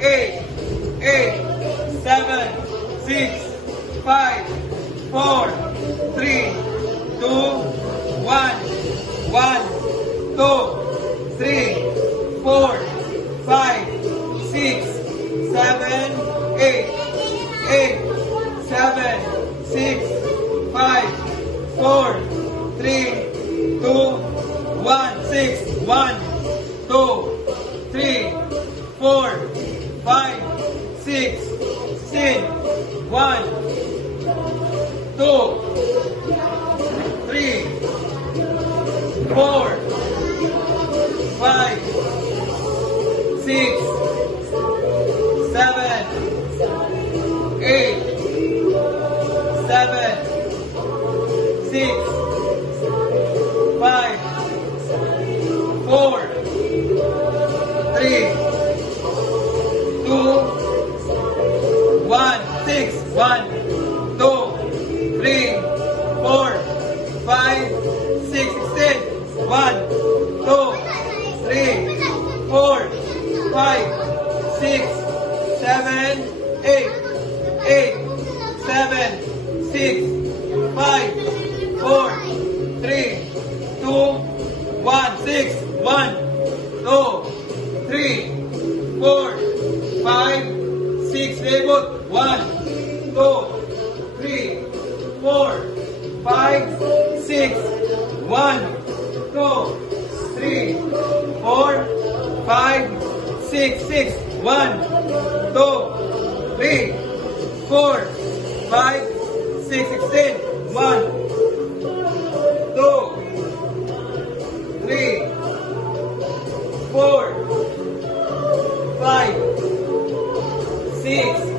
8, 8, 7, 6, 5, 4, 3, 2, 1, 1, 2, 3, 4, 5, 6, 7, 8, 8, 7, 6, 5, 4, 3, 2, 1, 6, 1, 2, 3, 4, 5, 6, 6, 1, 2, 3, 4, 5, 6, 7, 8, 7, 6, 5, 4, 3, 2, 1, 6, 1, 2, 3, 4, 5, 6, 16, 1, 2, 3, 4, 5, 6, 7, 8, 8, 7, 6, 5, 4, 3, 2, 1, 6, 1, 2, 3, 4, 5, 6, labor, 1, 2, 3, 4, 5, 6, 1, 2, 3, 4, 5, 6, 6, 1, 2, 3, 4, 5, 6, 16, 1, 2, 3, 4, 5, 6,